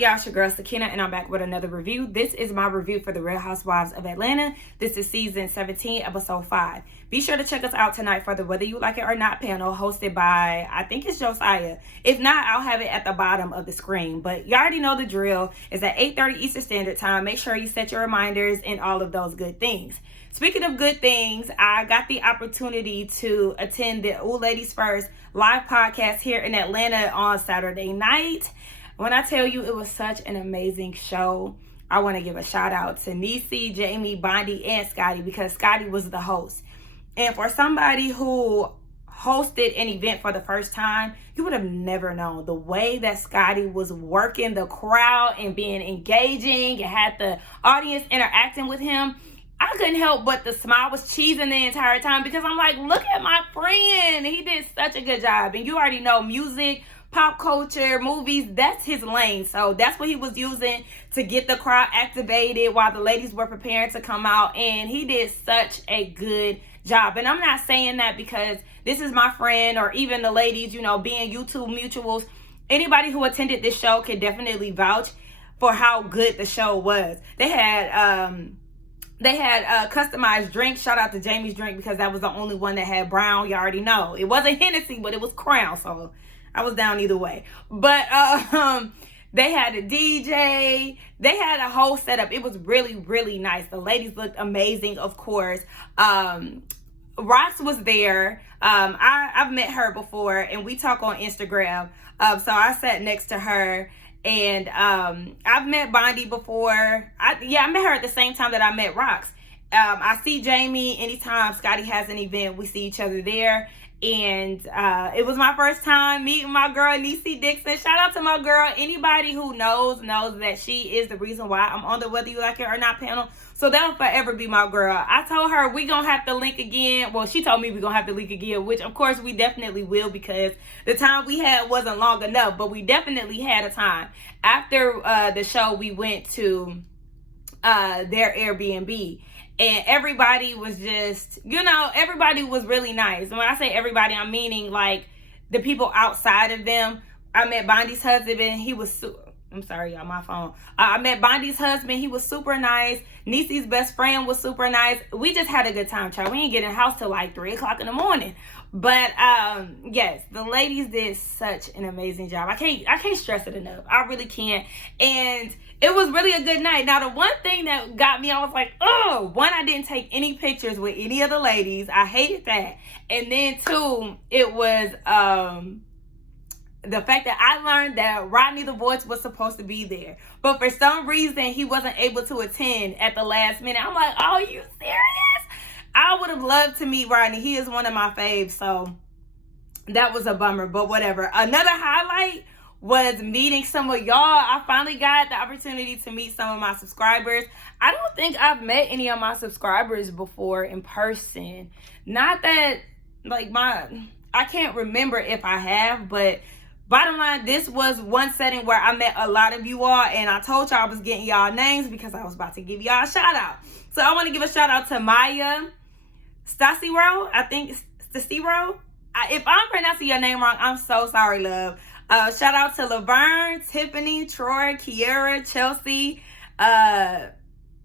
y'all? It's your girl Sakina, and I'm back with another review. This is my review for the Real Housewives of Atlanta. This is season 17, episode 5. Be sure to check us out tonight for the Whether You Like It or Not panel, hosted by, I think it's Josiah. If not, I'll have it at the bottom of the screen. But you already know the drill. It's at 8:30 Eastern Standard Time. Make sure you set your reminders and all of those good things. Speaking of good things, I got the opportunity to attend the Ooh Ladies First live podcast here in Atlanta on Saturday night. When I tell you it was such an amazing show, I want to give a shout out to Niecy, Jamie, Bondi, and Scotty, because Scotty was the host. And for somebody who hosted an event for the first time, you would have never known the way that Scotty was working the crowd and being engaging and had the audience interacting with him. I couldn't help but the smile was cheesing the entire time, because I'm like, look at my friend. He did such a good job. And you already know music, pop culture, movies, that's his lane. So that's what he was using to get the crowd activated while the ladies were preparing to come out. And he did such a good job. And I'm not saying that because this is my friend or even the ladies, you know, being YouTube mutuals. Anybody who attended this show can definitely vouch for how good the show was. They had customized drinks. Shout out to Jamie's drink, because that was the only one that had brown. You already know. It wasn't Hennessy, but it was Crown. So I was down either way. But they had a DJ. They had a whole setup. It was really, really nice. The ladies looked amazing, of course. Rox was there. I've met her before, and we talk on Instagram. So I sat next to her. And I've met Bondi before. I met her at the same time that I met Rox. I see Jamie anytime Scotty has an event. We see each other there. And it was my first time meeting my girl, Niecy Dixon. Shout out to my girl. Anybody who knows that she is the reason why I'm on the Whether You Like It or Not panel. So that'll forever be my girl. I told her we gonna have to link again. Well, she told me we gonna have to link again, which of course we definitely will, because the time we had wasn't long enough, but we definitely had a time. After the show, we went to their Airbnb. And everybody was just, everybody was really nice. And when I say everybody, I'm meaning like the people outside of them. I met Bondi's husband. He was, I'm sorry, y'all, my phone. I met Bondi's husband. He was super nice. Niecy's best friend was super nice. We just had a good time, child. We ain't get in the house till like 3 o'clock in the morning. But yes, the ladies did such an amazing job. I can't stress it enough. I really can't. And it was really a good night. Now, the one thing that got me, I was like, oh, one, I didn't take any pictures with any of the ladies. I hated that. And then two, it was the fact that I learned that Rodney the Voice was supposed to be there. But for some reason, he wasn't able to attend at the last minute. I'm like, oh, you serious? I would have loved to meet Rodney. He is one of my faves. So that was a bummer, but whatever. Another highlight was meeting some of y'all. I finally got the opportunity to meet some of my subscribers. I don't think I've met any of my subscribers before in person. Not that, like, I can't remember if I have, but bottom line, this was one setting where I met a lot of you all, and I told y'all I was getting y'all names because I was about to give y'all a shout out. So I want to give a shout out to Maya Stasiro. I think it's Stasiro. If I'm pronouncing your name wrong, I'm so sorry, love. Shout out to Laverne, Tiffany, Troy, Kiera, Chelsea,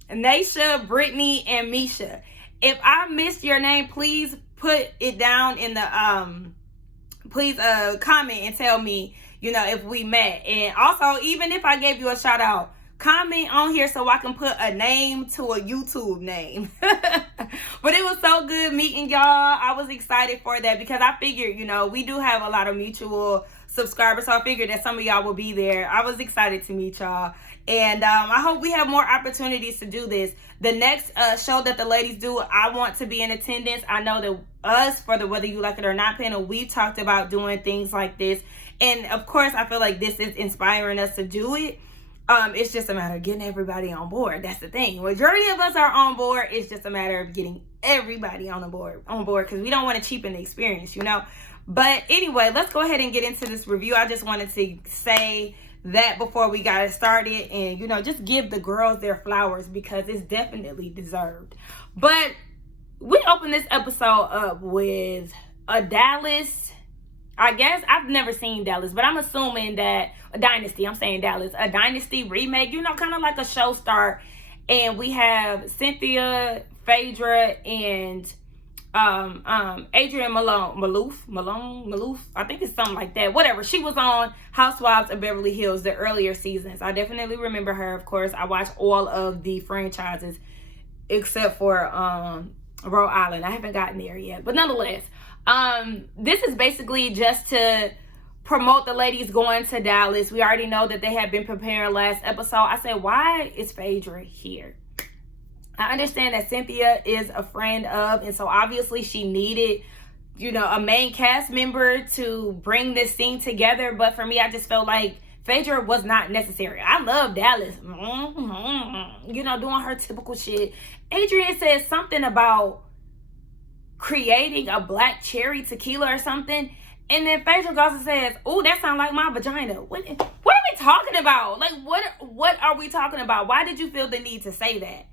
Naisha, Brittany, and Misha. If I missed your name, please put it down in the please comment and tell me, if we met. And also, even if I gave you a shout out, comment on here so I can put a name to a YouTube name. But it was so good meeting y'all. I was excited for that, because I figured, we do have a lot of mutual subscribers, so I figured that some of y'all will be there. I was excited to meet y'all, and I hope we have more opportunities to do this. The next show that the ladies do, I want to be in attendance. I know that us, for the Whether You Like It or Not panel, we talked about doing things like this, and of course I feel like this is inspiring us to do it. It's just a matter of getting everybody on board. That's the thing. Majority of us are on board. It's just a matter of getting everybody on board, because we don't want to cheapen the experience, But anyway, let's go ahead and get into this review. I just wanted to say that before we got started, and just give the girls their flowers, because it's definitely deserved. But we open this episode up with a Dallas I guess I've never seen Dallas, but I'm assuming that a Dynasty. I'm saying Dallas, a Dynasty remake. You know, kind of like a show start, and we have Cynthia, Phaedra, and Adrian Maloof. I think it's something like that. Whatever. She was on Housewives of Beverly Hills the earlier seasons. I definitely remember her. Of course, I watched all of the franchises except for Rhode Island. I haven't gotten there yet, but nonetheless, this is basically just to promote the ladies going to Dallas. We already know that they had been preparing last episode. I said, why is Phaedra here? I understand that Cynthia is a friend of, and so obviously she needed, you know, a main cast member to bring this scene together. But for me, I just felt like Phaedra was not necessary. I love Dallas, you know, doing her typical shit. Adrian said something about creating a black cherry tequila or something, and then Phaedra goes and says, "Oh, that sounds like my vagina." What are we talking about? Like, what are we talking about? Why did you feel the need to say that?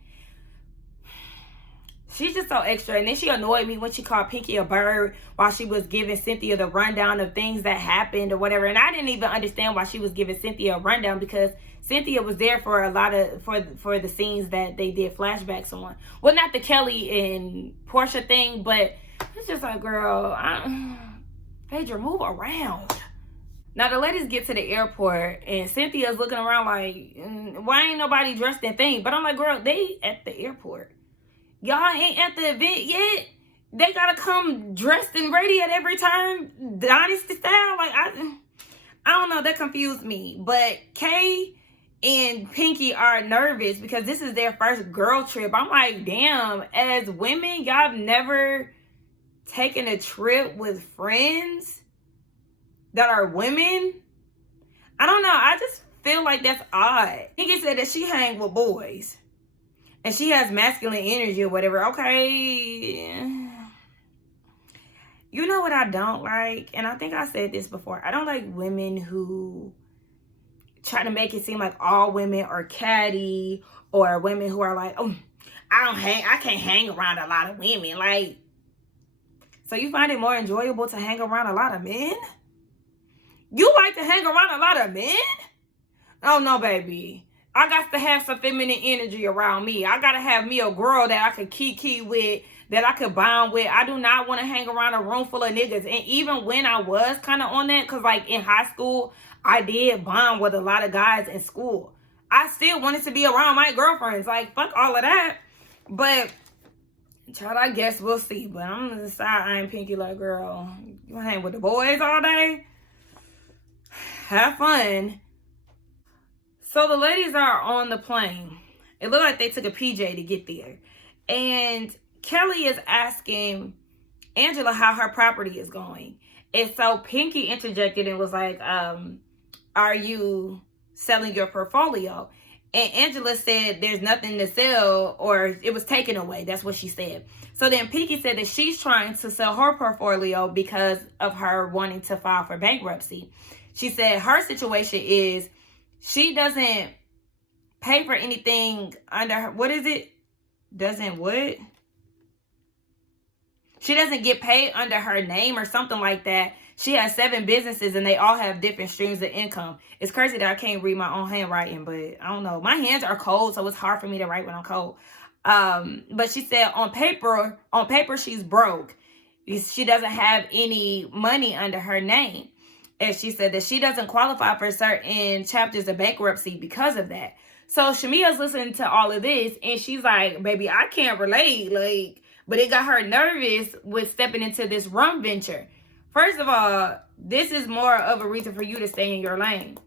She's just so extra. And then she annoyed me when she called Pinky a bird while she was giving Cynthia the rundown of things that happened or whatever. And I didn't even understand why she was giving Cynthia a rundown, because Cynthia was there for a lot of, for the scenes that they did flashbacks on. Well, not the Kelly and Portia thing, but it's just like, girl, Phaedra, move around. Now, the ladies get to the airport, and Cynthia's looking around like, why ain't nobody dressed in thing? But I'm like, girl, they at the airport. Y'all ain't at the event yet. They gotta come dressed and ready at every turn, Dynasty style. Like, I don't know. That confused me. But Kay and Pinky are nervous because this is their first girl trip. I'm like, damn. As women, y'all have never taken a trip with friends that are women. I don't know. I just feel like that's odd. Pinky said that she hang with boys. And she has masculine energy or whatever. Okay. You know what I don't like? And I think I said this before. I don't like women who try to make it seem like all women are catty, or women who are like, oh, I can't hang around a lot of women. Like, so you find it more enjoyable to hang around a lot of men? You like to hang around a lot of men? Oh, no, baby. I got to have some feminine energy around me. I got to have me a girl that I could kiki with, that I could bond with. I do not want to hang around a room full of niggas. And even when I was kind of on that, because like in high school, I did bond with a lot of guys in school. I still wanted to be around my girlfriends. Like, fuck all of that. But, child, I guess we'll see. But I'm going to decide I ain't Pinky like, girl, you hang with the boys all day? Have fun. So the ladies are on the plane. It looked like they took a PJ to get there. And Kelly is asking Angela how her property is going. And so Pinky interjected and was like, are you selling your portfolio? And Angela said there's nothing to sell, or it was taken away. That's what she said. So then Pinky said that she's trying to sell her portfolio because of her wanting to file for bankruptcy. She said her situation is she doesn't pay for anything under her. What is it? Doesn't what? She doesn't get paid under her name or something like that. She has 7 businesses and they all have different streams of income. It's crazy that I can't read my own handwriting, but I don't know. My hands are cold, so it's hard for me to write when I'm cold. But she said on paper, she's broke. She doesn't have any money under her name. And she said that she doesn't qualify for certain chapters of bankruptcy because of that. So Shamia's listening to all of this and she's like, baby, I can't relate. Like, but it got her nervous with stepping into this rum venture. First of all, this is more of a reason for you to stay in your lane.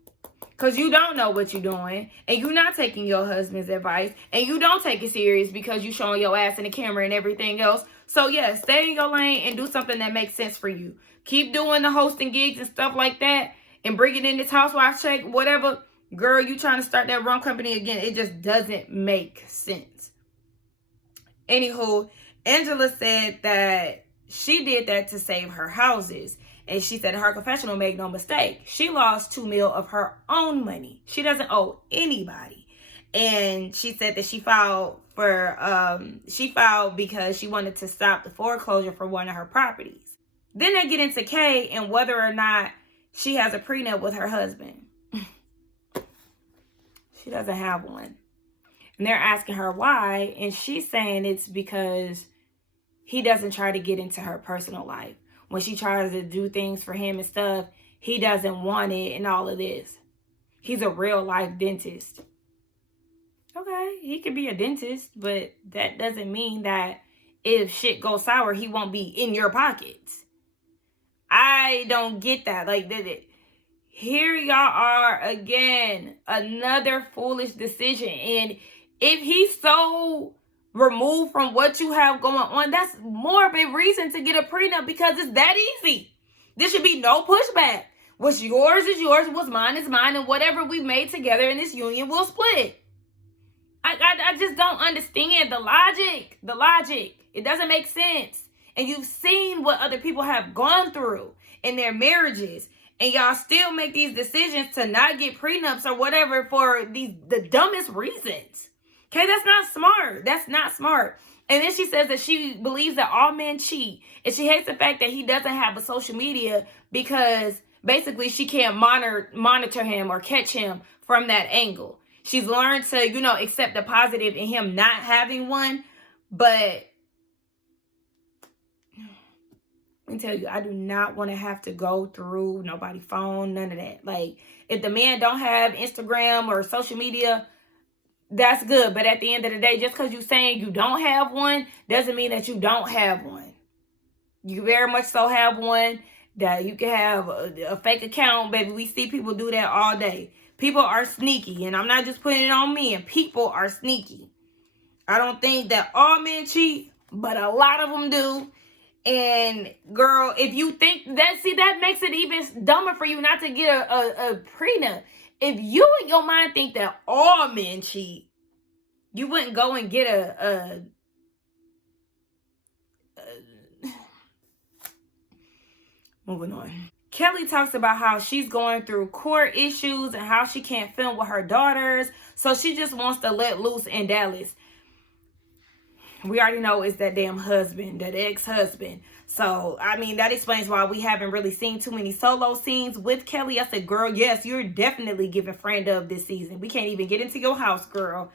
Because you don't know what you're doing. And you're not taking your husband's advice. And you don't take it serious because you're showing your ass in the camera and everything else. So yeah, stay in your lane and do something that makes sense for you. Keep doing the hosting gigs and stuff like that. And bringing in this housewife check, whatever. Girl, you trying to start that rum company again. It just doesn't make sense. Anywho, Angela said that she did that to save her houses. And she said her confessional made no mistake. She lost $2 million of her own money. She doesn't owe anybody. And she said that she filed because she wanted to stop the foreclosure for one of her properties. Then they get into Kay and whether or not she has a prenup with her husband. She doesn't have one. And they're asking her why. And she's saying it's because he doesn't try to get into her personal life. When she tries to do things for him and stuff, he doesn't want it and all of this. He's a real life dentist. Okay, he could be a dentist, but that doesn't mean that if shit goes sour, he won't be in your pockets. I don't get that. Like, here y'all are again, another foolish decision. And if he's so removed from what you have going on, that's more of a reason to get a prenup, because it's that easy. There should be no pushback. What's yours is yours, what's mine is mine, and whatever we've made together in this union, we'll split. I just don't understand the logic. The logic. It doesn't make sense. And you've seen what other people have gone through in their marriages. And y'all still make these decisions to not get prenups or whatever for the dumbest reasons. Okay, that's not smart. That's not smart. And then she says that she believes that all men cheat. And she hates the fact that he doesn't have a social media because basically she can't monitor him or catch him from that angle. She's learned to, accept the positive in him not having one. But let me tell you, I do not want to have to go through nobody's phone, none of that. Like, if the man don't have Instagram or social media, that's good. But at the end of the day, just because you're saying you don't have one doesn't mean that you don't have one. You very much so have one. That you can have a fake account, baby. We see people do that all day. People are sneaky, and I'm not just putting it on men. People are sneaky. I don't think that all men cheat, but a lot of them do. And girl, if you think that, that makes it even dumber for you not to get a prenup. If you in your mind think that all men cheat, you wouldn't go and get moving on. Kelly talks about how she's going through court issues and how she can't film with her daughters. So she just wants to let loose in Dallas. We already know it's that damn husband, that ex-husband. So, I mean, that explains why we haven't really seen too many solo scenes with Kelly. I said, girl, yes, you're definitely giving friend of this season. We can't even get into your house, girl.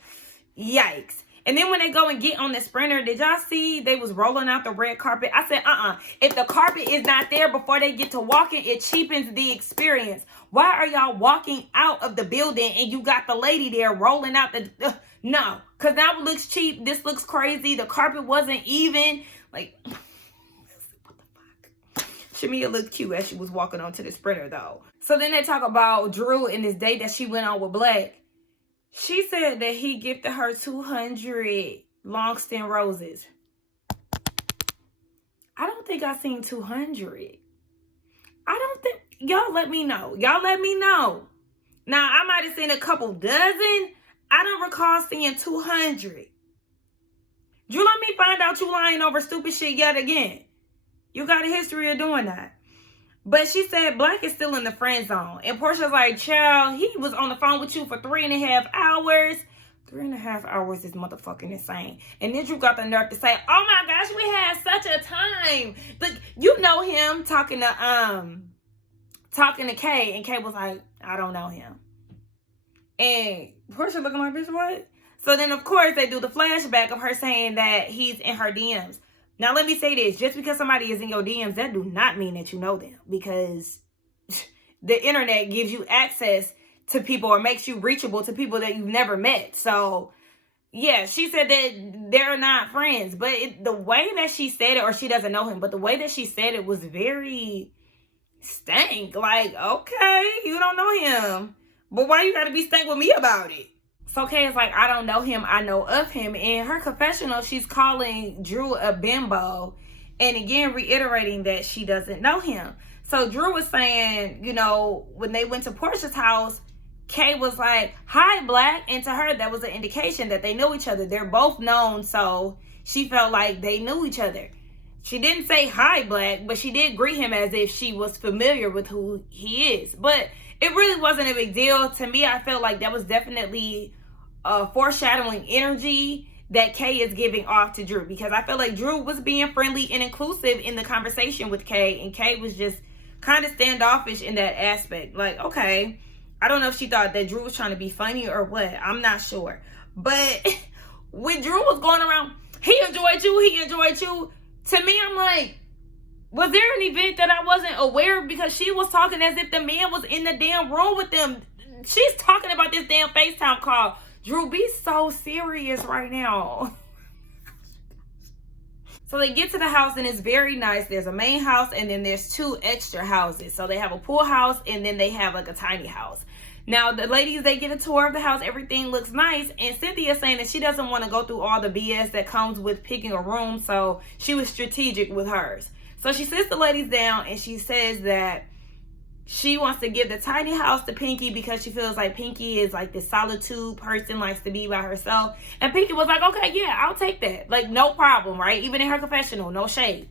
Yikes. And then when they go and get on the Sprinter, did y'all see they was rolling out the red carpet? I said, if the carpet is not there before they get to walking, it cheapens the experience. Why are y'all walking out of the building and you got the lady there rolling out the... no, because now it looks cheap. This looks crazy. The carpet wasn't even. Like, what the fuck? Shamia looked cute as she was walking onto the Sprinter, though. So then they talk about Drew and this date that she went on with Black. She said that he gifted her 200 long stem roses. I don't think I seen 200. I don't think... Y'all let me know. Y'all let me know. Now, I might have seen a couple dozen. I don't recall seeing 200. Drew, let me find out you lying over stupid shit yet again. You got a history of doing that. But she said Black is still in the friend zone. And Portia's like, child, he was on the phone with you for 3.5 hours. 3.5 hours is motherfucking insane. And then Drew got the nerve to say, oh my gosh, we had such a time. Like, you know him talking to Kay. And Kay was like, I don't know him. And Portia looking like, bitch, what? So then, of course, they do the flashback of her saying that he's in her DMs. Now, let me say this. Just because somebody is in your DMs, that do not mean that you know them. Because the internet gives you access to people or makes you reachable to people that you've never met. So, yeah, she said that they're not friends. But the way that she said it, or she doesn't know him, but the way that she said it was very stank. Like, okay, you don't know him. But why you gotta be stank with me about it? So Kay is like, I don't know him, I know of him. In her confessional, she's calling Drew a bimbo. And again, reiterating that she doesn't know him. So Drew was saying, when they went to Portia's house, Kay was like, hi, Black. And to her, that was an indication that they knew each other. They're both known, so she felt like they knew each other. She didn't say hi, Black, but she did greet him as if she was familiar with who he is. But it really wasn't a big deal. To me, I felt like that was definitely foreshadowing energy that Kay is giving off to Drew, because I feel like Drew was being friendly and inclusive in the conversation with Kay, and Kay was just kind of standoffish in that aspect. Like, okay, I don't know if she thought that Drew was trying to be funny or what. I'm not sure. But when Drew was going around, he enjoyed you. To me, I'm like, was there an event that I wasn't aware of? Because she was talking as if the man was in the damn room with them. She's talking about this damn FaceTime call. Drew, be so serious right now. So they get to the house and it's very nice. There's a main house and then there's 2 extra houses. So they have a pool house and then they have like a tiny house. Now the ladies, they get a tour of the house. Everything looks nice. And Cynthia's saying that she doesn't want to go through all the BS that comes with picking a room. So she was strategic with hers. So she sits the ladies down and she says that she wants to give the tiny house to Pinky because she feels like Pinky is like this solitude person, likes to be by herself. And Pinky was like, okay, yeah, I'll take that. Like, no problem, right? Even in her confessional, no shade.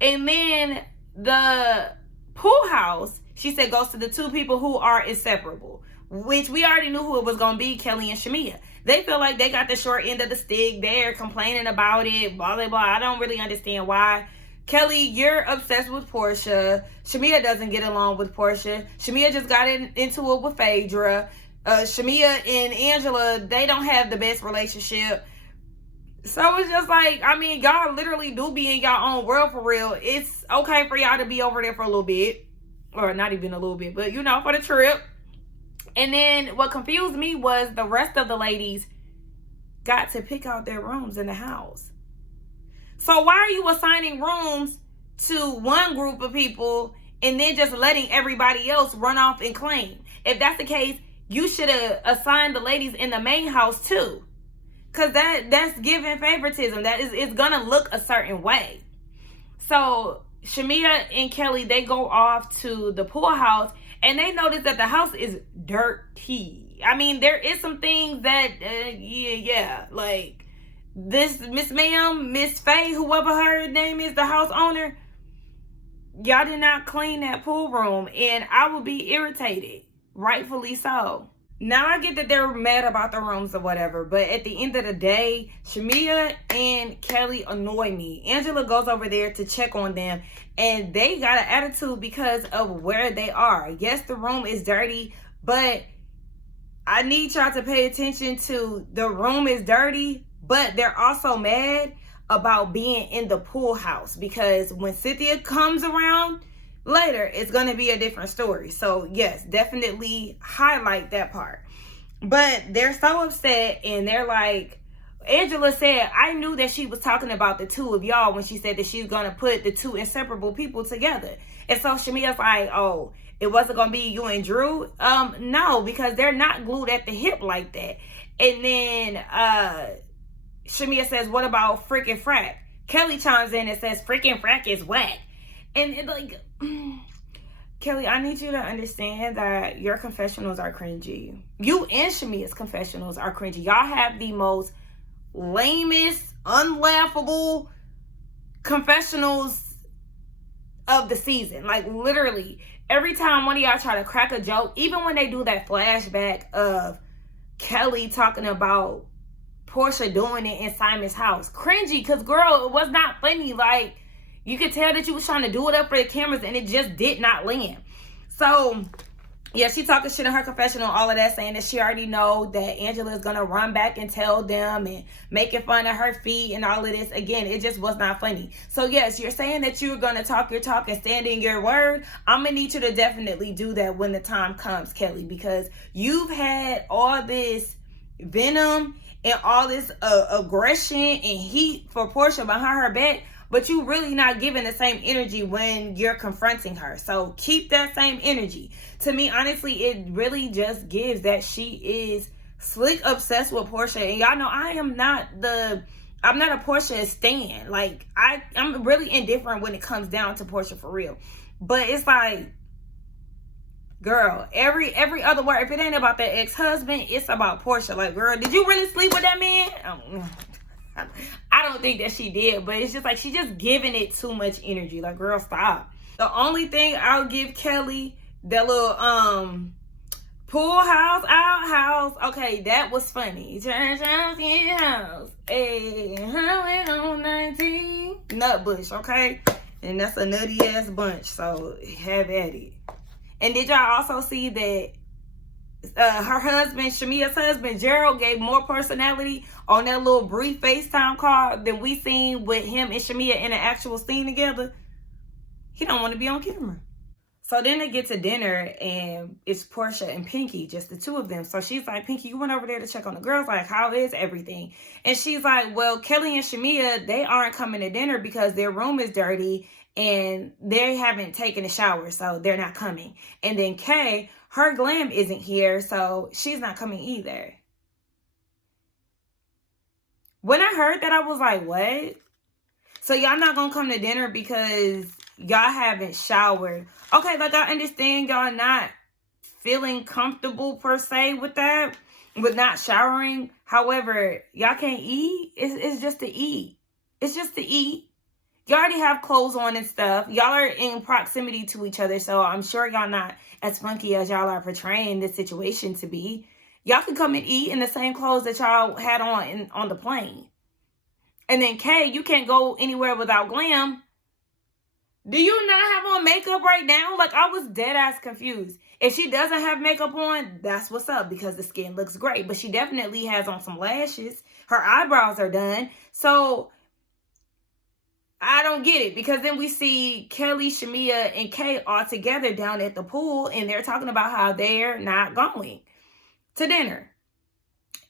And then the pool house, she said, goes to the 2 people who are inseparable, which we already knew who it was going to be, Kelly and Shamia. They feel like they got the short end of the stick. They're complaining about it, blah, blah, blah. I don't really understand why. Kelly, you're obsessed with Portia. Shamia doesn't get along with Portia. Shamia just got into it with Phaedra. Shamia and Angela, they don't have the best relationship. So it's just like, I mean, y'all literally do be in y'all own world for real. It's okay for y'all to be over there for a little bit. Or not even a little bit, but you know, for the trip. And then what confused me was the rest of the ladies got to pick out their rooms in the house. So why are you assigning rooms to one group of people and then just letting everybody else run off and claim? If that's the case, you should have assigned the ladies in the main house too. Because that's giving favoritism. That is, it's going to look a certain way. So Shamia and Kelly, they go off to the pool house and they notice that the house is dirty. I mean, there is some things that, like, this Miss Faye, whoever her name is, the house owner, y'all did not clean that pool room, and I would be irritated, rightfully so. Now I get that they're mad about the rooms or whatever, but at the end of the day, Shamia and Kelly annoy me. Angela goes over there to check on them, and they got an attitude because of where they are. Yes, the room is dirty, but I need y'all to pay attention to the room is dirty, but they're also mad about being in the pool house because when Cynthia comes around later, it's going to be a different story. So yes, definitely highlight that part. But they're so upset and they're like, Angela said, I knew that she was talking about the 2 of y'all when she said that she's going to put the 2 inseparable people together. And so Shamia's like, oh, it wasn't going to be you and Drew? No, because they're not glued at the hip like that. And then Shamia says, what about freaking frack? Kelly chimes in and says, freaking frack is whack. And it like, Kelly, I need you to understand that your confessionals are cringy. You and Shamia's confessionals are cringy. Y'all have the most lamest, unlaughable confessionals of the season. Like, literally, every time one of y'all try to crack a joke, even when they do that flashback of Kelly talking about Portia doing it in Simon's house, cringy, because girl, it was not funny. Like, you could tell that you was trying to do it up for the cameras and it just did not land. So yeah, she talking shit in her confessional, all of that, saying that she already know that Angela is gonna run back and tell them and making fun of her feet and all of this. Again, it just was not funny. So yes, you're saying that you're gonna talk your talk and stand in your word. I'm gonna need you to definitely do that when the time comes, Kelly, because you've had all this venom and all this aggression and heat for Portia behind her back, but you really not giving the same energy when you're confronting her. So keep that same energy. To me, honestly, it really just gives that she is slick obsessed with Portia. And y'all know I'm not a Portia stan. Like, I'm really indifferent when it comes down to Portia for real. But it's like, girl, every other word, if it ain't about that ex-husband, it's about Portia. Like, girl, did you really sleep with that man? I don't think that she did, but it's just like she just giving it too much energy. Like, girl, stop. The only thing I'll give Kelly, that little Pool house, outhouse. Okay, that was funny. Church house, in house. Hey, on 19. Nutbush, okay? And that's a nutty ass bunch, so have at it. And did y'all also see that her husband, Shamia's husband, Gerald, gave more personality on that little brief FaceTime call than we seen with him and Shamia in an actual scene together? He don't want to be on camera. So then they get to dinner, and it's Portia and Pinky, just the two of them. So she's like, Pinky, you went over there to check on the girls. Like, how is everything? And she's like, well, Kelly and Shamia, they aren't coming to dinner because their room is dirty and they haven't taken a shower, so they're not coming. And then Kay, her glam isn't here, so she's not coming either. When I heard that, I was like, what? So y'all not gonna come to dinner because y'all haven't showered. Okay, like I understand y'all not feeling comfortable per se with that, with not showering. However, y'all can't eat. It's just to eat. It's just to eat. Y'all already have clothes on and stuff. Y'all are in proximity to each other, so I'm sure y'all not as funky as y'all are portraying the situation to be. Y'all can come and eat in the same clothes that y'all had on the plane. And then Kay, you can't go anywhere without glam. Do you not have on makeup right now? Like, I was dead ass confused. If she doesn't have makeup on, that's what's up because the skin looks great. But she definitely has on some lashes. Her eyebrows are done. So I don't get it, because then we see Kelly, Shamia, and Kay all together down at the pool, and they're talking about how they're not going to dinner.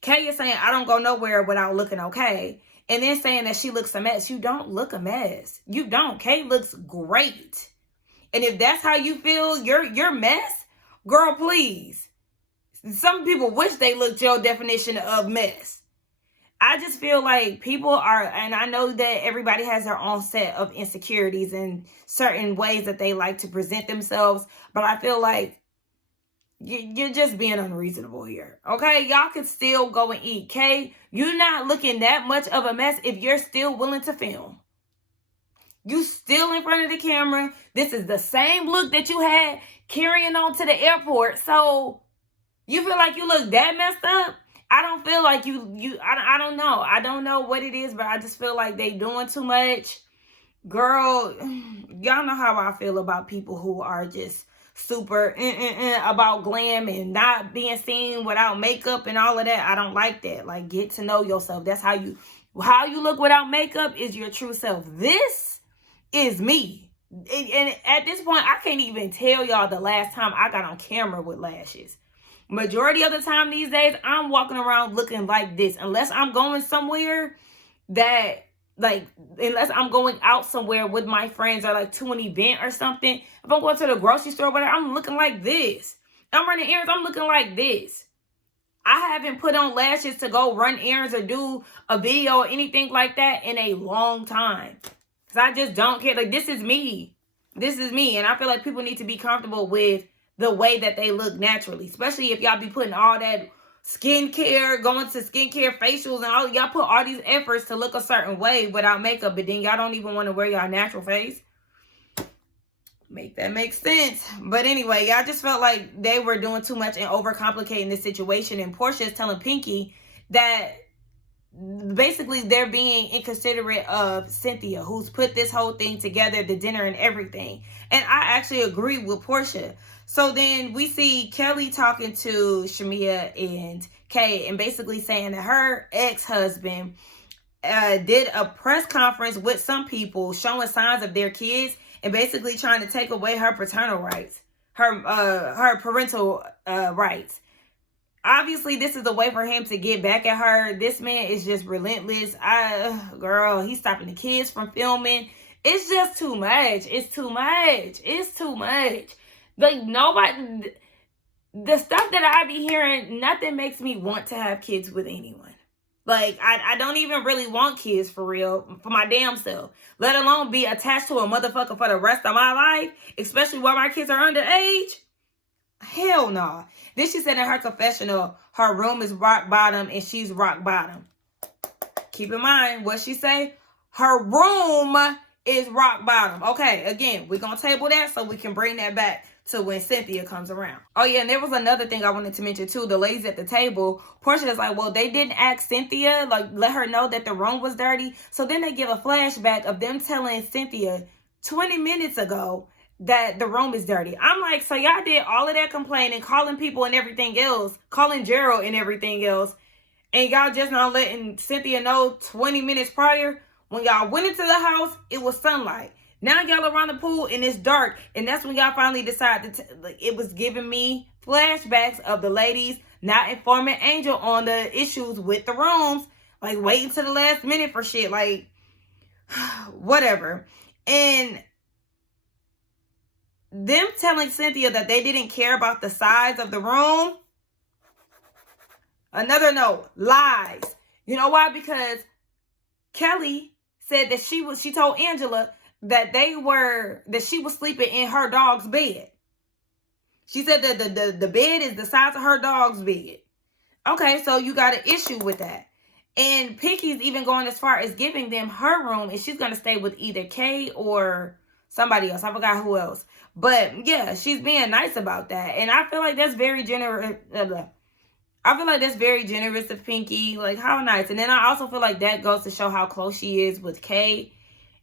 Kay is saying, I don't go nowhere without looking okay. And then saying that she looks a mess. You don't look a mess. You don't. Kay looks great. And if that's how you feel, your mess, girl, please. Some people wish they looked your definition of mess. I just feel like people are, and I know that everybody has their own set of insecurities and certain ways that they like to present themselves, but I feel like you're just being unreasonable here. Okay, y'all can still go and eat. Kay, you're not looking that much of a mess if you're still willing to film. You still in front of the camera. This is the same look that you had carrying on to the airport. So you feel like you look that messed up? I don't feel like I don't know. I don't know what it is, but I just feel like they doing too much. Girl, y'all know how I feel about people who are just super about glam and not being seen without makeup and all of that. I don't like that. Like, get to know yourself. That's how you look without makeup is your true self. This is me. And at this point, I can't even tell y'all the last time I got on camera with lashes. Majority of the time these days, I'm walking around looking like this. Unless I'm going somewhere that, like, unless I'm going out somewhere with my friends or like to an event or something. If I'm going to the grocery store or whatever, I'm looking like this. I'm running errands, I'm looking like this. I haven't put on lashes to go run errands or do a video or anything like that in a long time. Because I just don't care. Like, this is me. This is me. And I feel like people need to be comfortable with the way that they look naturally. Especially if y'all be putting all that skincare, going to skincare facials and all. Y'all put all these efforts to look a certain way without makeup. But then y'all don't even want to wear y'all natural face. Make that make sense. But anyway, y'all just felt like they were doing too much and overcomplicating the situation. And Portia is telling Pinky that basically they're being inconsiderate of Cynthia, who's put this whole thing together, the dinner and everything. And I actually agree with Portia. So then we see Kelly talking to Shamia and Kay and basically saying that her ex-husband did a press conference with some people showing signs of their kids and basically trying to take away her paternal rights, her parental rights. Obviously, this is a way for him to get back at her. This man is just relentless. Girl, he's stopping the kids from filming. It's just too much. It's too much. It's too much. Like, nobody, the stuff that I be hearing, nothing makes me want to have kids with anyone. Like, I don't even really want kids for real, for my damn self. Let alone be attached to a motherfucker for the rest of my life, especially while my kids are underage. Hell no. Then she said in her confessional, her room is rock bottom and she's rock bottom. Keep in mind what she say. Her room is rock bottom. Okay, again, we're going to table that so we can bring that back to when Cynthia comes around. Oh yeah, and there was another thing I wanted to mention too. The ladies at the table, Portia is like, well, they didn't ask Cynthia, like let her know that the room was dirty. So then they give a flashback of them telling Cynthia 20 minutes ago that the room is dirty. I'm like, so y'all did all of that complaining, calling people and everything else, calling Gerald and everything else, and y'all just not letting Cynthia know 20 minutes prior? When y'all went into the house, it was sunlight. Now y'all around the pool and it's dark. And that's when y'all finally decided to, like, it was giving me flashbacks of the ladies not informing Angel on the issues with the rooms. Like waiting to the last minute for shit. Like, whatever. And them telling Cynthia that they didn't care about the size of the room. Another note, lies. You know why? Because Kelly said that she told Angela that she was sleeping in her dog's bed. She said that the bed is the size of her dog's bed. Okay, so you got an issue with that. And Pinky's even going as far as giving them her room, and she's going to stay with either Kay or somebody else. I forgot who else. But yeah, she's being nice about that. And I feel like that's very generous. I feel like that's very generous of Pinky. Like, how nice. And then I also feel like that goes to show how close she is with Kay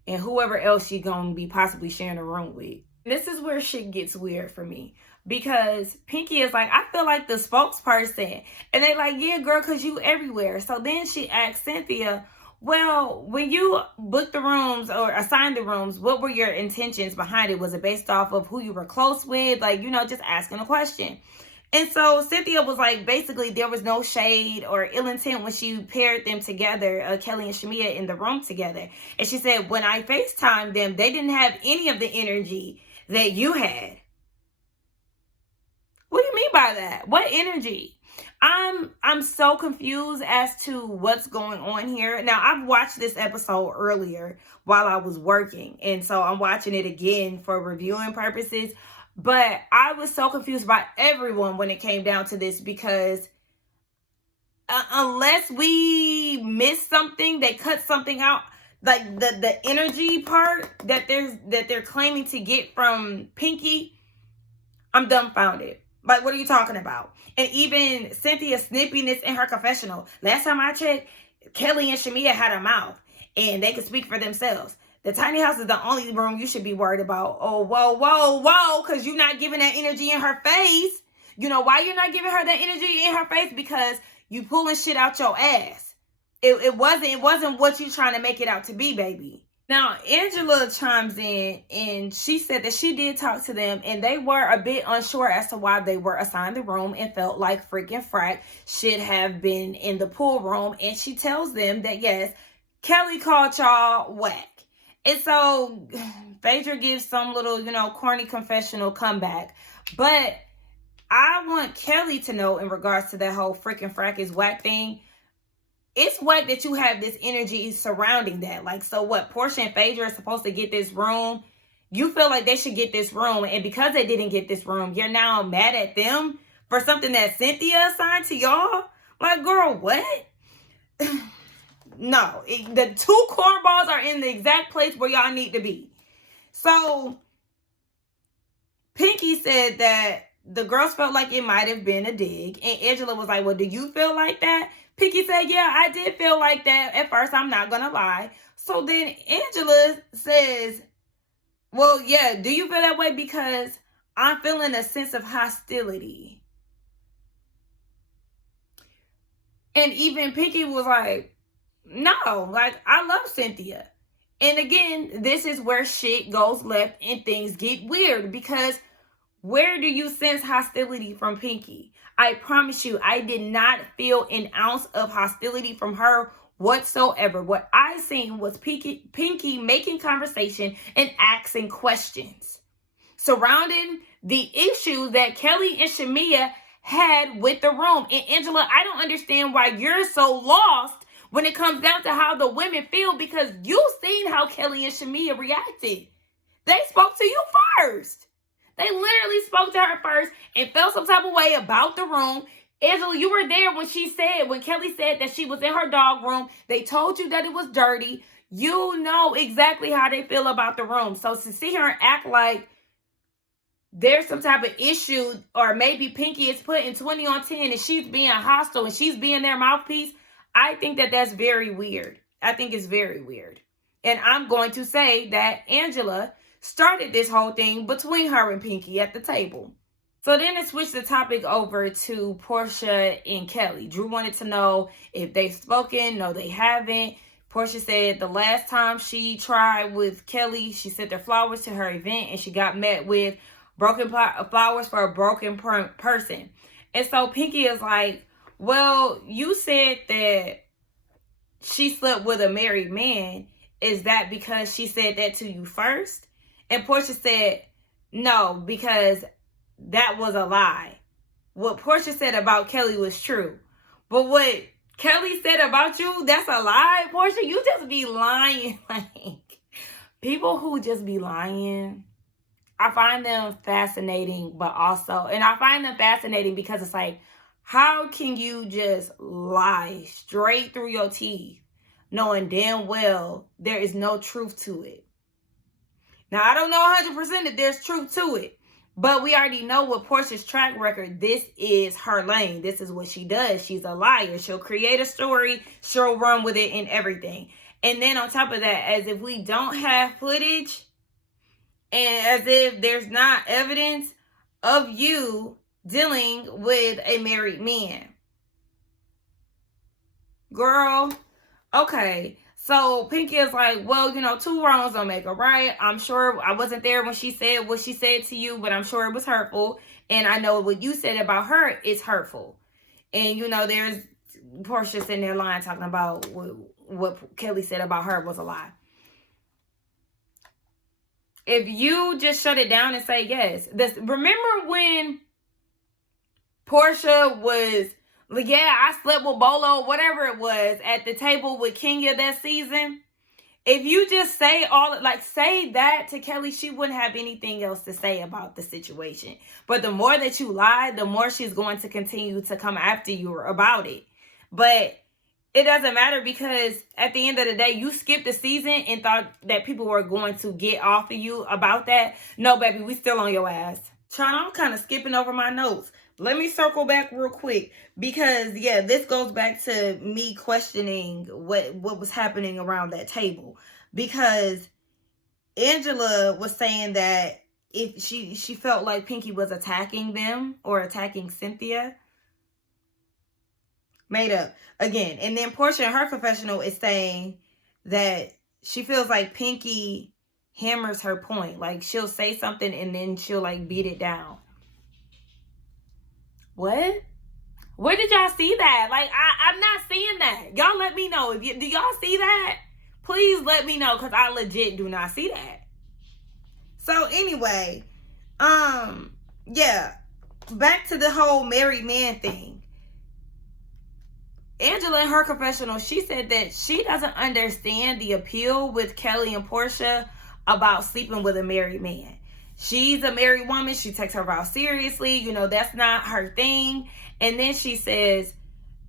and whoever else she's going to be possibly sharing a room with. This is where shit gets weird for me. Because Pinky is like, I feel like the spokesperson. And they like, yeah, girl, because you everywhere. So then she asked Cynthia, well, when you booked the rooms or assigned the rooms, what were your intentions behind it? Was it based off of who you were close with? Like, you know, just asking a question. And so Cynthia was like, basically, there was no shade or ill intent when she paired them together, Kelly and Shamia in the room together. And she said, when I FaceTimed them, they didn't have any of the energy that you had. What do you mean by that? What energy? I'm so confused as to what's going on here. Now, I've watched this episode earlier while I was working. And so I'm watching it again for reviewing purposes. But I was so confused by everyone when it came down to this, because unless we missed something, they cut something out, like the energy part that they're claiming to get from Pinky, I'm dumbfounded. Like, what are you talking about? And even Cynthia snippiness in her confessional. Last time I checked, Kelly and Shamia had a mouth and they could speak for themselves. The tiny house is the only room you should be worried about. Oh, whoa, because you're not giving that energy in her face. You know why you're not giving her that energy in her face? Because you pulling shit out your ass. It wasn't what you trying to make it out to be, baby. Now, Angela chimes in and she said that she did talk to them and they were a bit unsure as to why they were assigned the room and felt like freaking Frack should have been in the pool room. And she tells them that, yes, Kelly called y'all whack. And so Phaedra gives some little, corny confessional comeback. But I want Kelly to know, in regards to that whole freaking Frack is whack thing, it's whack that you have this energy surrounding that. Like, so what? Portia and Phaedra are supposed to get this room. You feel like they should get this room. And because they didn't get this room, you're now mad at them for something that Cynthia assigned to y'all? Like, girl, what? No, the two cornballs are in the exact place where y'all need to be. So, Pinky said that the girls felt like it might have been a dig. And Angela was like, well, do you feel like that? Pinky said, yeah, I did feel like that at first. I'm not going to lie. So then Angela says, well, yeah, do you feel that way? Because I'm feeling a sense of hostility. And even Pinky was like, no, like, I love Cynthia. And again, this is where shit goes left and things get weird, because where do you sense hostility from Pinky? I promise you, I did not feel an ounce of hostility from her whatsoever. What I seen was Pinky making conversation and asking questions surrounding the issues that Kelly and Shamia had with the room. And Angela, I don't understand why you're so lost when it comes down to how the women feel, because you've seen how Kelly and Shamia reacted. They spoke to you first. They literally spoke to her first and felt some type of way about the room. Angela, you were there when Kelly said that she was in her dog room. They told you that it was dirty. You know exactly how they feel about the room. So to sit here and act like there's some type of issue, or maybe Pinky is putting 20 on 10 and she's being hostile and she's being their mouthpiece, I think that that's very weird. I think it's very weird. And I'm going to say that Angela started this whole thing between her and Pinky at the table. So then it switched the topic over to Porsha and Kelly. Drew wanted to know if they've spoken. No, they haven't. Porsha said the last time she tried with Kelly, she sent her flowers to her event and she got met with broken flowers for a broken person. And so Pinky is like, well, you said that she slept with a married man. Is that because she said that to you first? And Porsha said, no, because that was a lie. What Porsha said about Kelly was true. But what Kelly said about you, that's a lie, Porsha. You just be lying. Like, people who just be lying, I find them fascinating, but also, and I find them fascinating because it's like, how can you just lie straight through your teeth, knowing damn well there is no truth to it? Now, I don't know 100% that there's truth to it, but we already know what Porsha's track record. This is her lane. This is what she does. She's a liar. She'll create a story. She'll run with it and everything. And then on top of that, as if we don't have footage and as if there's not evidence of you dealing with a married man. Girl, okay. So Pinky is like, well, you know, two wrongs don't make a right. I'm sure I wasn't there when she said what she said to you, but I'm sure it was hurtful. And I know what you said about her is hurtful. And, you know, there's Porsha sitting there lying, talking about what Kelly said about her was a lie. If you just shut it down and say yes. Remember when Porsha was, yeah, I slept with Bolo, whatever it was, at the table with Kenya that season? If you just say say that to Kelly, she wouldn't have anything else to say about the situation. But the more that you lie, the more she's going to continue to come after you about it. But it doesn't matter, because at the end of the day, you skipped the season and thought that people were going to get off of you about that. No, baby, we still on your ass. Sean, I'm kind of skipping over my notes. Let me circle back real quick, because, yeah, this goes back to me questioning what was happening around that table. Because Angela was saying that if she felt like Pinky was attacking them or attacking Cynthia. Made up again. And then Porsha in her confessional is saying that she feels like Pinky hammers her point. Like, she'll say something and then she'll, like, beat it down. What? Where did y'all see that? Like, I'm not seeing that. Y'all let me know. Do y'all see that? Please let me know, because I legit do not see that. So anyway, yeah, back to the whole married man thing. Angela in her confessional, she said that she doesn't understand the appeal with Kelly and Porsha about sleeping with a married man. She's a married woman. She takes her vow seriously. You know, that's not her thing. And then she says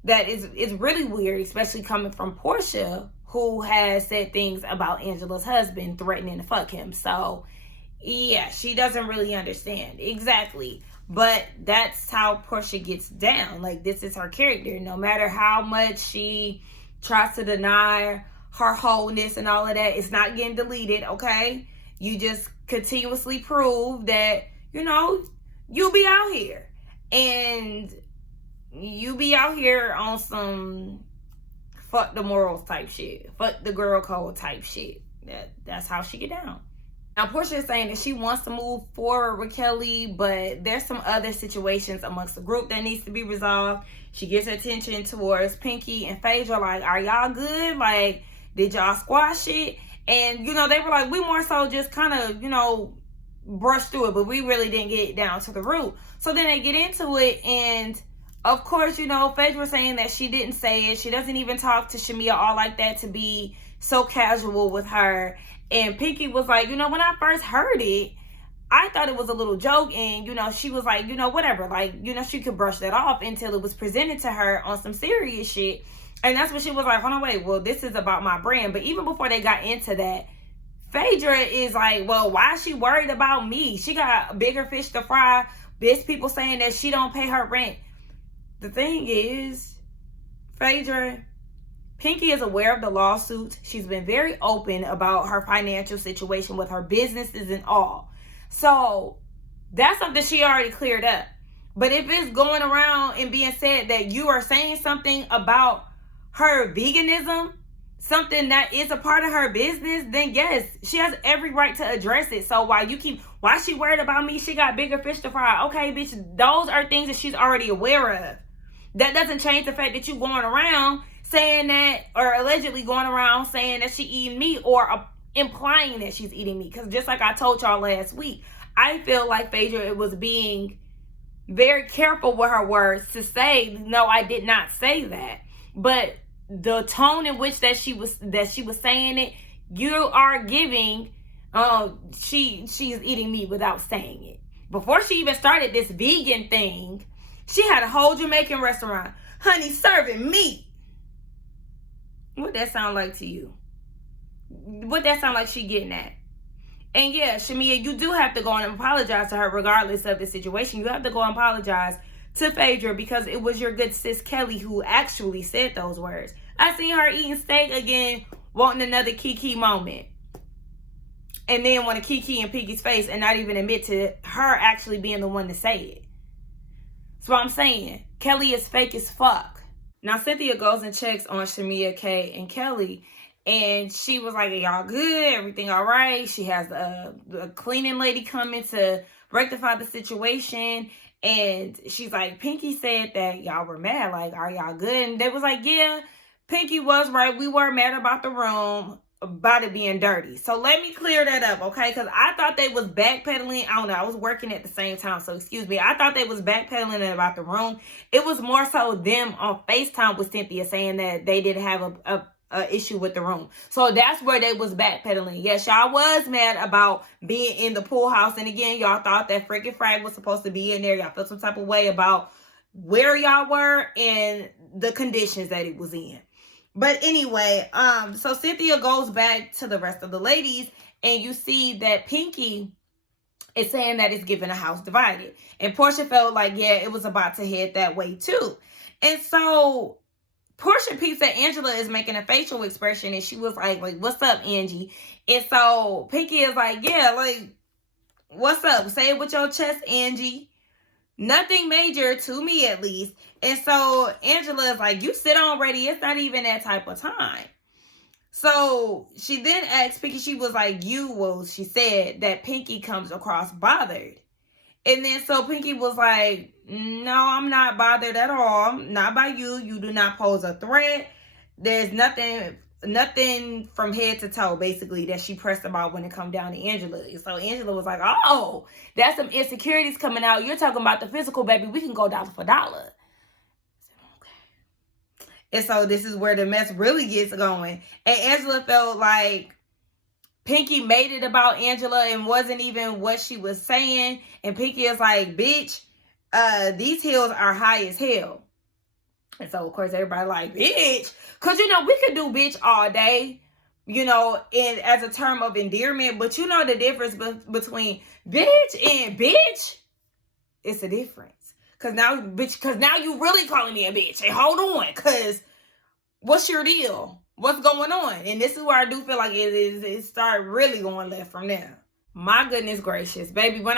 that it's really weird, especially coming from Porsha, who has said things about Angela's husband, threatening to fuck him. So, yeah, she doesn't really understand. Exactly. But that's how Porsha gets down. Like, this is her character. No matter how much she tries to deny her wholeness and all of that, it's not getting deleted, okay? You just continuously prove that, you know, you be out here. And you be out here on some fuck the morals type shit. Fuck the girl code type shit. That's how she get down. Now, Porsha is saying that she wants to move forward with Kelly, but there's some other situations amongst the group that needs to be resolved. She gives her attention towards Pinky and Phaedra, like, are y'all good? Like, did y'all squash it? And, you know, they were like, we more so just kind of, you know, brushed through it, but we really didn't get down to the root. So then they get into it, and of course, you know, Phaedra was saying that she didn't say it. She doesn't even talk to Shamia all like that to be so casual with her. And Pinky was like, you know, when I first heard it, I thought it was a little joke. And, you know, she was like, you know, whatever. Like, you know, she could brush that off until it was presented to her on some serious shit. And that's when she was like, hold on, wait. Well, this is about my brand. But even before they got into that, Phaedra is like, well, why is she worried about me? She got bigger fish to fry. There's people saying that she don't pay her rent. The thing is, Phaedra, Pinky is aware of the lawsuits. She's been very open about her financial situation with her businesses and all. So that's something she already cleared up. But if it's going around and being said that you are saying something about her veganism, something that is a part of her business, then yes, she has every right to address it. So why she worried about me? She got bigger fish to fry. Okay, bitch, those are things that she's already aware of. That doesn't change the fact that you going around saying that, or allegedly going around saying that she eating meat, or implying that she's eating meat. Because just like I told y'all last week, I feel like Phaedra was being very careful with her words to say, no, I did not say that. But the tone in which that she was saying it, you are giving she's eating meat without saying it. Before she even started this vegan thing, she had a whole Jamaican restaurant, honey, serving meat. What that sound like to you? What that sound like she getting at? And yeah, Shamia, you do have to go and apologize to her regardless of the situation. You have to go and apologize to Phaedra because it was your good sis Kelly who actually said those words. I seen her eating steak again, wanting another Kiki moment. And then want to Kiki in Pinky's face and not even admit to her actually being the one to say it. That's what I'm saying. Kelly is fake as fuck. Now, Cynthia goes and checks on Shamia, K, and Kelly. And she was like, y'all good? Everything all right? She has a cleaning lady coming to rectify the situation. And she's like, Pinky said that y'all were mad. Like, are y'all good? And they was like, yeah, Pinky was right. We were mad about the room, about it being dirty. So let me clear that up, okay? Because I thought they was backpedaling. I don't know. I was working at the same time, so excuse me. I thought they was backpedaling about the room. It was more so them on FaceTime with Cynthia saying that they didn't have a issue with the room. So that's where they was backpedaling. Yes, y'all was mad about being in the pool house. And again, y'all thought that freaking Frag was supposed to be in there. Y'all felt some type of way about where y'all were and the conditions that it was in. But anyway, so Cynthia goes back to the rest of the ladies, and you see that Pinky is saying that it's giving a house divided. And Portia felt like, yeah, it was about to head that way too. And so Portia peeps that Angela is making a facial expression, and she was like, what's up, Angie? And so Pinky is like, yeah, like, what's up? Say it with your chest, Angie. Nothing major to me, at least. And so Angela is like, you sit on ready. It's not even that type of time. So she then asked Pinky, she was like, she said that Pinky comes across bothered. And then so Pinky was like, no, I'm not bothered at all. Not by you. You do not pose a threat. There's nothing from head to toe, basically, that she pressed about when it come down to Angela. So Angela was like, oh, that's some insecurities coming out. You're talking about the physical, baby. We can go dollar for dollar. Okay. And so this is where the mess really gets going. And Angela felt like Pinky made it about Angela and wasn't even what she was saying. And Pinky is like, bitch, these heels are high as hell. And so, of course, everybody like, bitch. Because, you know, we could do bitch all day, you know, as a term of endearment. But you know the difference between bitch and bitch? It's a difference. Because now you really calling me a bitch. Hey, hold on. Because what's your deal? What's going on? And this is where I do feel like it started really going left from there. My goodness gracious. Baby, when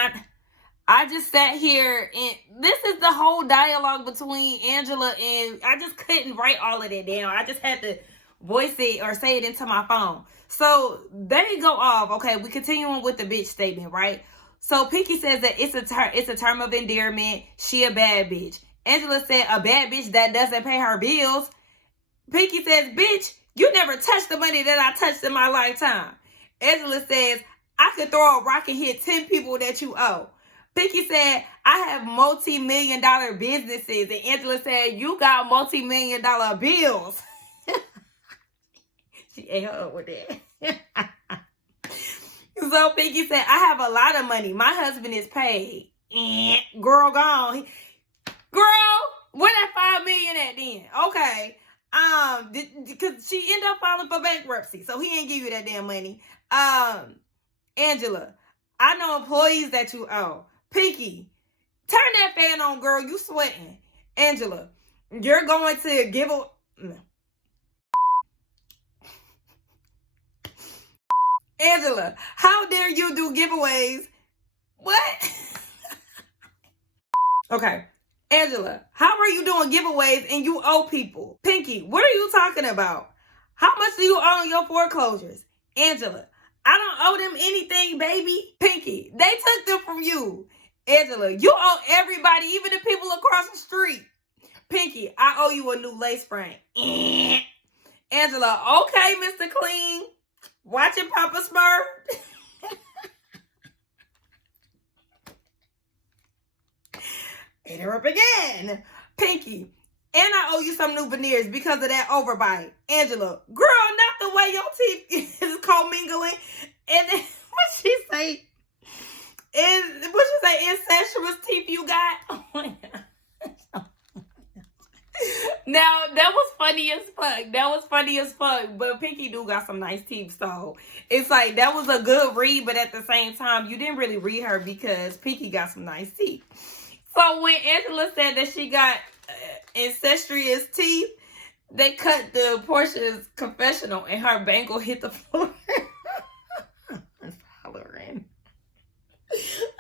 I just sat here, and this is the whole dialogue between Angela and I just couldn't write all of that down. I just had to voice it or say it into my phone. So they go off. Okay, we continuing with the bitch statement, right? So Pinky says that it's a term of endearment. She a bad bitch. Angela said a bad bitch that doesn't pay her bills. Pinky says, bitch, you never touched the money that I touched in my lifetime. Angela says, I could throw a rock and hit 10 people that you owe. Pinky said, I have multi-million-dollar businesses. And Angela said, you got multi-million-dollar bills. She ate her up with that. So Pinky said, I have a lot of money. My husband is paid. Girl, gone. Girl, where that $5 million at then? Okay. Because she ended up filing for bankruptcy, so he ain't give you that damn money. Angela, I know employees that you owe. Pinky, turn that fan on, girl. You sweating. Angela, you're going to give a... Angela, how dare you do giveaways? What? Okay. Angela, how are you doing giveaways and you owe people? Pinky, what are you talking about? How much do you owe on your foreclosures? Angela, I don't owe them anything, baby. Pinky, they took them from you. Angela, you owe everybody, even the people across the street. Pinky, I owe you a new lace front. Angela, okay, Mr. Clean. Watching Papa Smurf. Hit her up again. Pinky, and I owe you some new veneers because of that overbite. Angela, girl, not the way your teeth is commingling. And then what she say? Incestuous teeth you got? Oh my God. Now, that was funny as fuck. But Pinky do got some nice teeth, so it's like that was a good read, but at the same time, you didn't really read her because Pinky got some nice teeth. So when Angela said that she got incestuous teeth, they cut the Portia's confessional and her bangle hit the floor.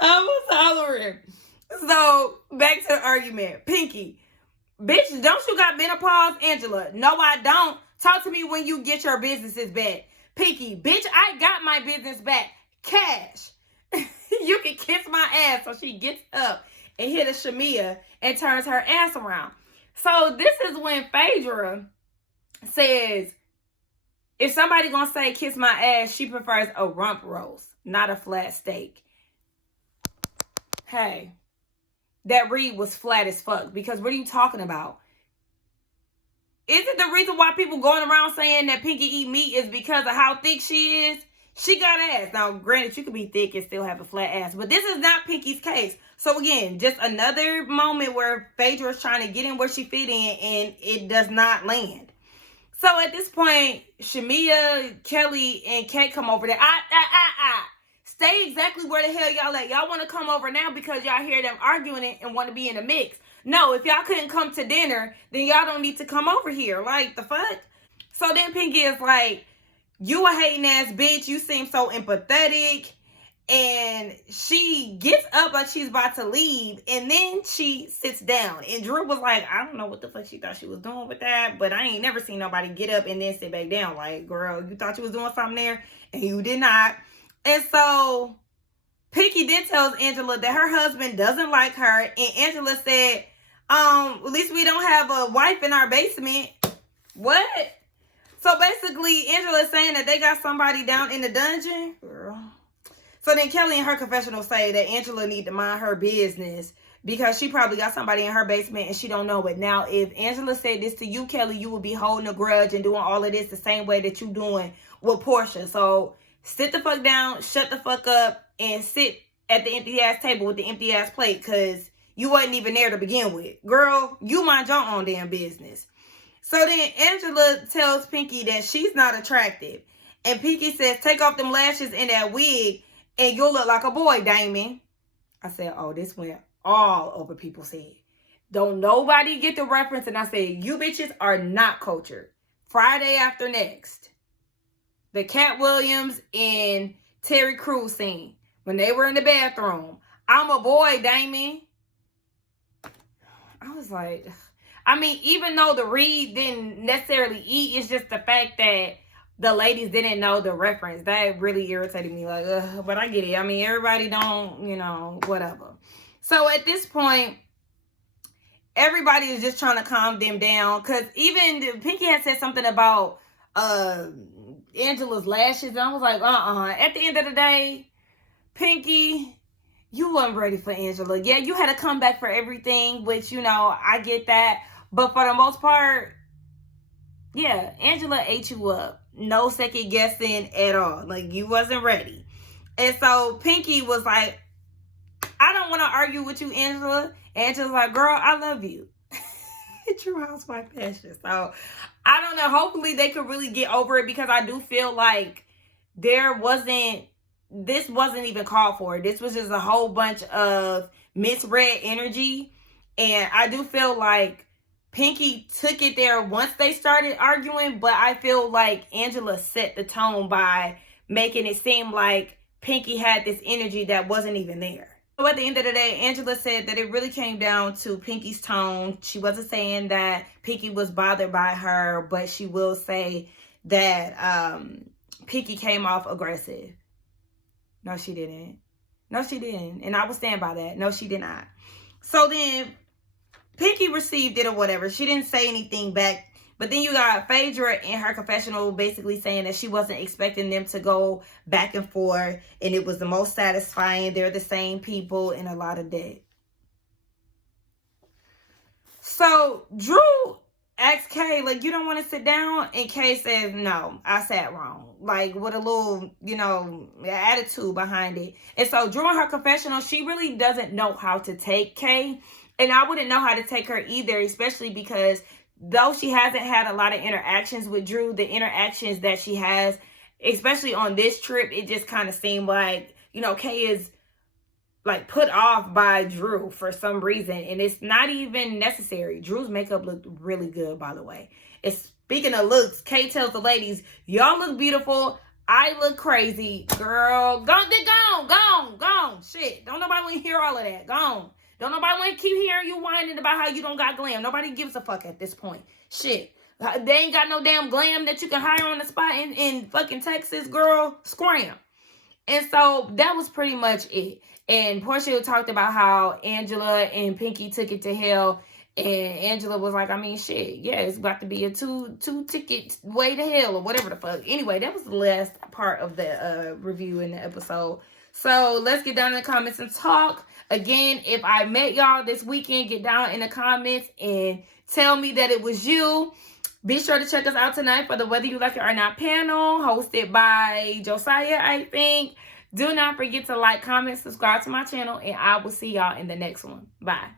I was hollering. So back to the argument. Pinky, bitch, don't you got menopause? Angela, no, I don't. Talk to me when you get your businesses back. Pinky, bitch, I got my business back. Cash. You can kiss my ass. So she gets up and hit a Shamia and turns her ass around. So this is when Phaedra says, if somebody gonna say kiss my ass, she prefers a rump roast, not a flat steak. Hey, that read was flat as fuck, because what are you talking about? Isn't the reason why people going around saying that Pinky eat meat is because of how thick she is? She got ass. Now, granted, you could be thick and still have a flat ass, but this is not Pinky's case. So again, just another moment where Phaedra is trying to get in where she fit in and it does not land. So at this point, Shamia, Kelly, and Kate come over there. Stay exactly where the hell y'all at. Y'all want to come over now because y'all hear them arguing it and want to be in the mix. No, if y'all couldn't come to dinner, then y'all don't need to come over here. Like, the fuck? So then Pinky is like, you a hating ass bitch. You seem so empathetic. And she gets up like she's about to leave. And then she sits down. And Drew was like, I don't know what the fuck she thought she was doing with that. But I ain't never seen nobody get up and then sit back down. Like, girl, you thought you was doing something there. And you did not. And so Pinky did tell Angela that her husband doesn't like her. And Angela said, at least we don't have a wife in our basement. What? So basically, Angela is saying that they got somebody down in the dungeon. Girl. So then Kelly in her confessional say that Angela need to mind her business because she probably got somebody in her basement and she don't know it. Now, if Angela said this to you, Kelly, you would be holding a grudge and doing all of this the same way that you doing with Portia. So sit the fuck down, shut the fuck up, and sit at the empty ass table with the empty ass plate because you wasn't even there to begin with. Girl, you mind your own damn business. So then Angela tells Pinky that she's not attractive. And Pinky says, take off them lashes and that wig and you'll look like a boy, Damon. I said, oh, this went all over people's head. Don't nobody get the reference. And I said, you bitches are not cultured. Friday after next. The Cat Williams and Terry Crews scene. When they were in the bathroom. I'm a boy, Damon. I was like, I mean, even though the read didn't necessarily eat, it's just the fact that the ladies didn't know the reference. That really irritated me. Like, but I get it. I mean, everybody don't, you know, whatever. So at this point, everybody is just trying to calm them down. Because even Pinky had said something about Angela's lashes. And I was like, At the end of the day, Pinky, you weren't ready for Angela. Yeah, you had to come back for everything, which, you know, I get that. But for the most part, yeah, Angela ate you up. No second guessing at all. Like, you wasn't ready. And so Pinky was like, I don't want to argue with you, Angela. Angela's like, girl, I love you. True housewife passion. So I don't know. Hopefully they could really get over it, because I do feel like this wasn't even called for. This was just a whole bunch of misread energy. And I do feel like Pinky took it there once they started arguing, but I feel like Angela set the tone by making it seem like Pinky had this energy that wasn't even there. So at the end of the day, Angela said that it really came down to Pinky's tone. She wasn't saying that Pinky was bothered by her, but she will say that Pinky came off aggressive. No, she didn't. No, she didn't. And I will stand by that. No, she did not. So then Pinky received it or whatever. She didn't say anything back. But then you got Phaedra in her confessional basically saying that she wasn't expecting them to go back and forth, and it was the most satisfying. They're the same people and a lot of debt. So Drew asks Kay, like, you don't want to sit down? And Kay says, no, I sat wrong. Like, with a little, attitude behind it. And so Drew in her confessional, she really doesn't know how to take Kay. And I wouldn't know how to take her either, especially because though she hasn't had a lot of interactions with Drew, the interactions that she has, especially on this trip, it just kind of seemed like, Kay is like put off by Drew for some reason. And it's not even necessary. Drew's makeup looked really good, by the way. Speaking of looks, Kay tells the ladies, y'all look beautiful. I look crazy. Girl, go. Shit. Don't nobody want to hear all of that. Gone. Don't nobody want to keep hearing you whining about how you don't got glam. Nobody gives a fuck at this point. Shit. They ain't got no damn glam that you can hire on the spot in fucking Texas, girl. Scram. And so that was pretty much it. And Portia talked about how Angela and Pinky took it to hell. And Angela was like, I mean, shit. Yeah, it's got to be a two ticket way to hell or whatever the fuck. Anyway, that was the last part of the review in the episode. So let's get down in the comments and talk. Again, if I met y'all this weekend, get down in the comments and tell me that it was you. Be sure to check us out tonight for the Whether You Like It or Not panel, hosted by Josiah, I think. Do not forget to like, comment, subscribe to my channel, and I will see y'all in the next one. Bye.